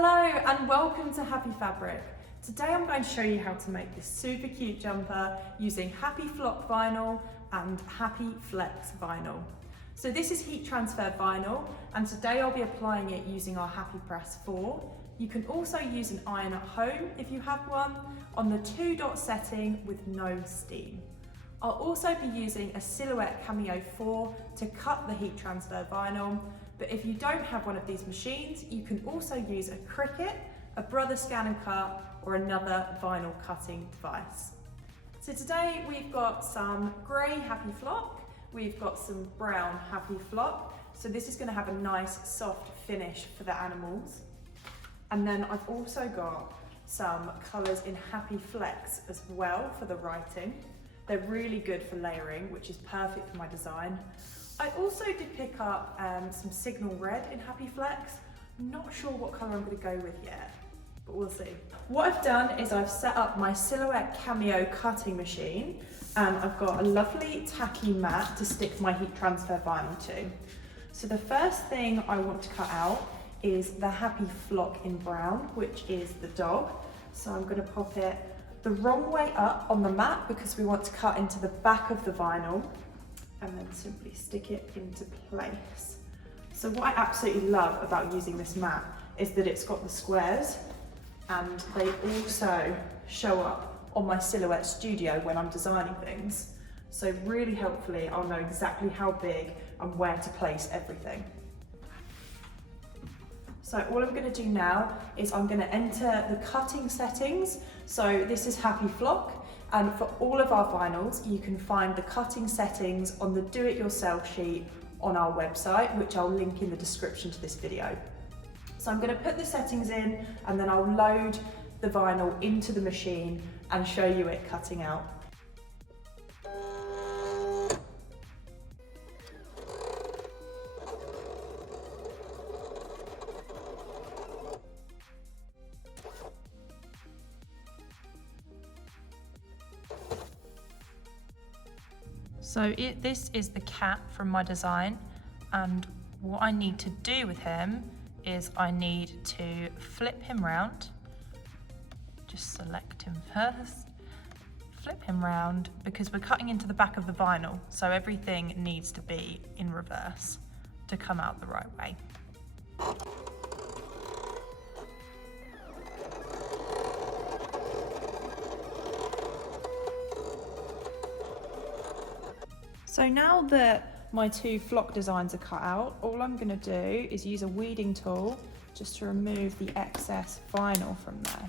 Hello and welcome to Happy Fabric. Today I'm going to show you how to make this super cute jumper using HappyFlock vinyl and HappyFlex vinyl. So this is heat transfer vinyl, and today I'll be applying it using our HappyPress A4. You can also use an iron at home if you have one on the 2-dot setting with no steam. I'll also be using a Silhouette Cameo A4 to cut the heat transfer vinyl, but if you don't have one of these machines, you can also use a Cricut, a Brother Scan and Cut, or another vinyl cutting device. So today we've got some grey HappyFlock, we've got some brown HappyFlock, so this is going to have a nice soft finish for the animals. And then I've also got some colours in HappyFlex as well for the writing. They're really good for layering, which is perfect for my design. I also did pick up some Signal Red in HappyFlex. I'm not sure what colour I'm going to go with yet, but we'll see. What I've done is I've set up my Silhouette Cameo cutting machine, and I've got a lovely tacky mat to stick my heat transfer vinyl to. So the first thing I want to cut out is the HappyFlock in brown, which is the dog. So I'm going to pop it the wrong way up on the mat because we want to cut into the back of the vinyl, and then simply stick it into place. So what I absolutely love about using this mat is that it's got the squares, and they also show up on my Silhouette Studio when I'm designing things. So really helpfully, I'll know exactly how big and where to place everything. So all I'm going to do now is I'm going to enter the cutting settings. So this is HappyFlock, and for all of our vinyls, you can find the cutting settings on the do-it-yourself sheet on our website, which I'll link in the description to this video. So I'm going to put the settings in, and then I'll load the vinyl into the machine and show you it cutting out. So this is the cat from my design, and what I need to do with him is I need to flip him round. Just select him first, flip him round, because we're cutting into the back of the vinyl, so everything needs to be in reverse to come out the right way. So now that my two flock designs are cut out, all I'm going to do is use a weeding tool just to remove the excess vinyl from there.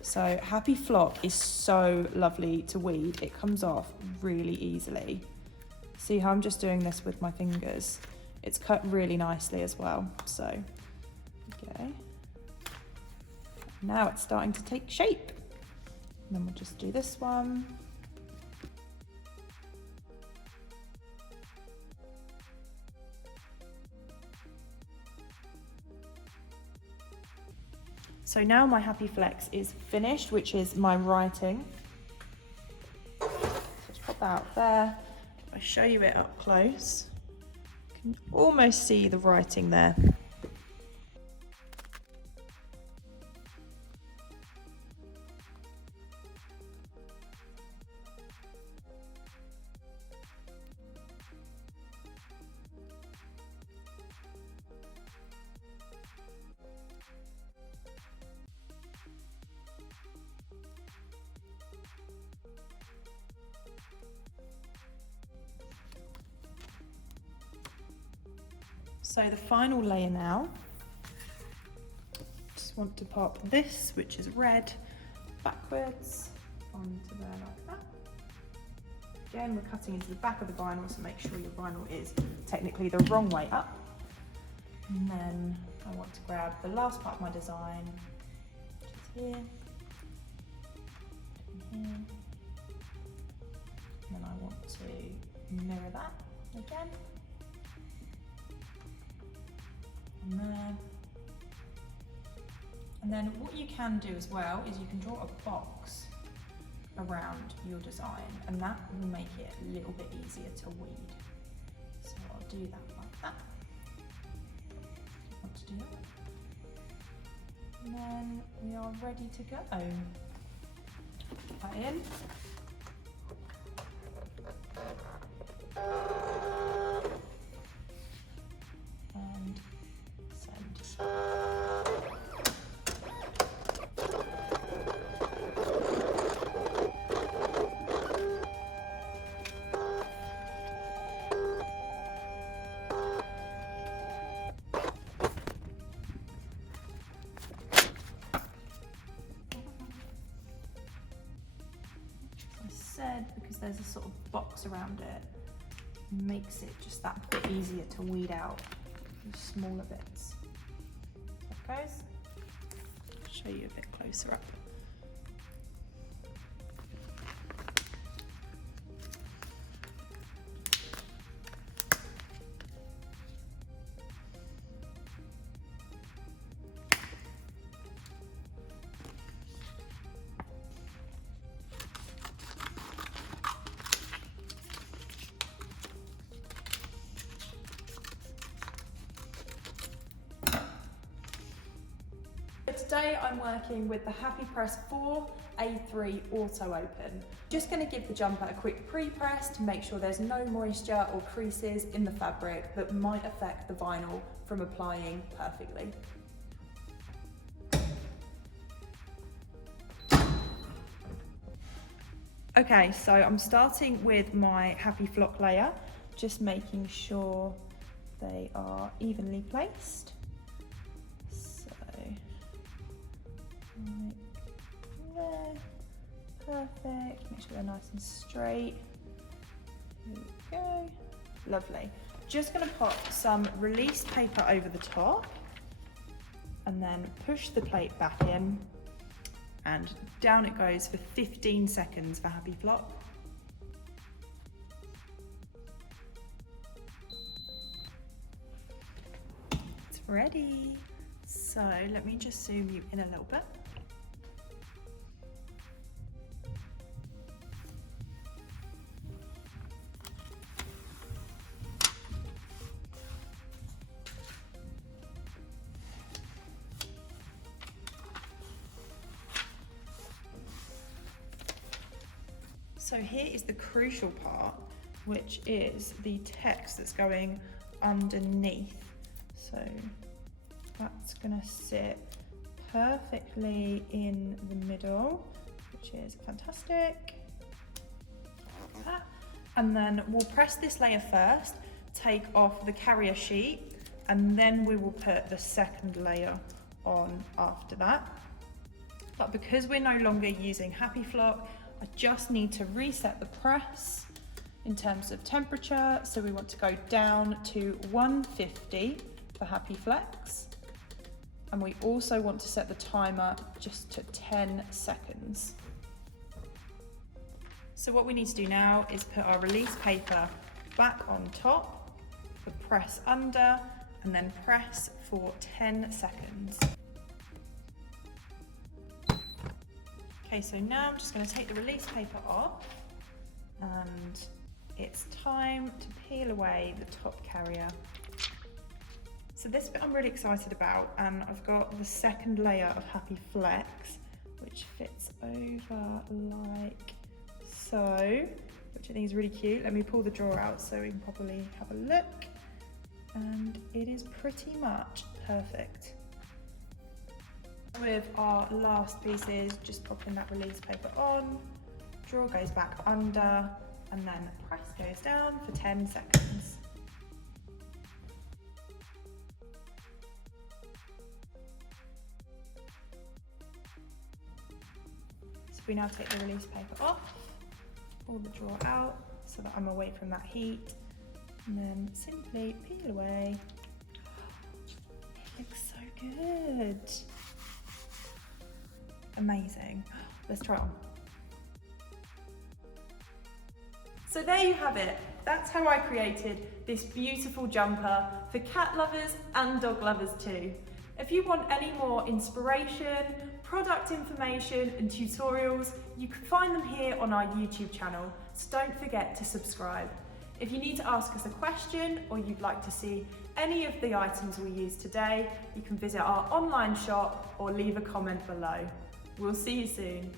So HappyFlock is so lovely to weed, it comes off really easily. See how I'm just doing this with my fingers? It's cut really nicely as well, so okay. Now it's starting to take shape. And then we'll just do this one. So now my HappyFlex is finished, which is my writing. So just pop that out there. If I show you it up close, you can almost see the writing there. So the final layer now, just want to pop this, which is red, backwards onto there like that. Again, we're cutting into the back of the vinyl, so make sure your vinyl is technically the wrong way up. And then I want to grab the last part of my design, which is here, and here. And then I want to mirror that again. And there. And then what you can do as well is you can draw a box around your design, and that will make it a little bit easier to weed. So I'll do that like that. Want to do that. And then we are ready to go. Put that in. And send. Because there's a sort of box around it, makes it just that bit easier to weed out the smaller bits. There it goes. Show you a bit closer up. Today I'm working with the HappyPress A4 Auto Open. Just going to give the jumper a quick pre-press to make sure there's no moisture or creases in the fabric that might affect the vinyl from applying perfectly. Okay, so I'm starting with my HappyFlock layer, just making sure they are evenly placed. Like there, perfect, make sure they're nice and straight. Here we go, lovely. Just going to pop some release paper over the top and then push the plate back in and down it goes for 15 seconds for HappyFlock. It's ready. So let me just zoom you in a little bit. So here is the crucial part, which is the text that's going underneath. So that's gonna sit perfectly in the middle, which is fantastic. Like that. And then we'll press this layer first, take off the carrier sheet, and then we will put the second layer on after that. But because we're no longer using HappyFlock, I just need to reset the press in terms of temperature. So we want to go down to 150 for HappyFlex. And we also want to set the timer just to 10 seconds. So what we need to do now is put our release paper back on top, the press under, and then press for 10 seconds. Okay, so now I'm just going to take the release paper off and it's time to peel away the top carrier. So this bit I'm really excited about, and I've got the second layer of HappyFlex, which fits over like so, which I think is really cute. Let me pull the drawer out so we can properly have a look, and it is pretty much perfect. With our last pieces, just popping that release paper on, drawer goes back under, and then press goes down for 10 seconds. So we now take the release paper off, pull the drawer out so that I'm away from that heat, and then simply peel away. It looks so good. Amazing. Let's try it on. So there you have it. That's how I created this beautiful jumper for cat lovers and dog lovers too. If you want any more inspiration, product information and tutorials, you can find them here on our YouTube channel, so don't forget to subscribe. If you need to ask us a question or you'd like to see any of the items we used today, you can visit our online shop or leave a comment below. We'll see you soon.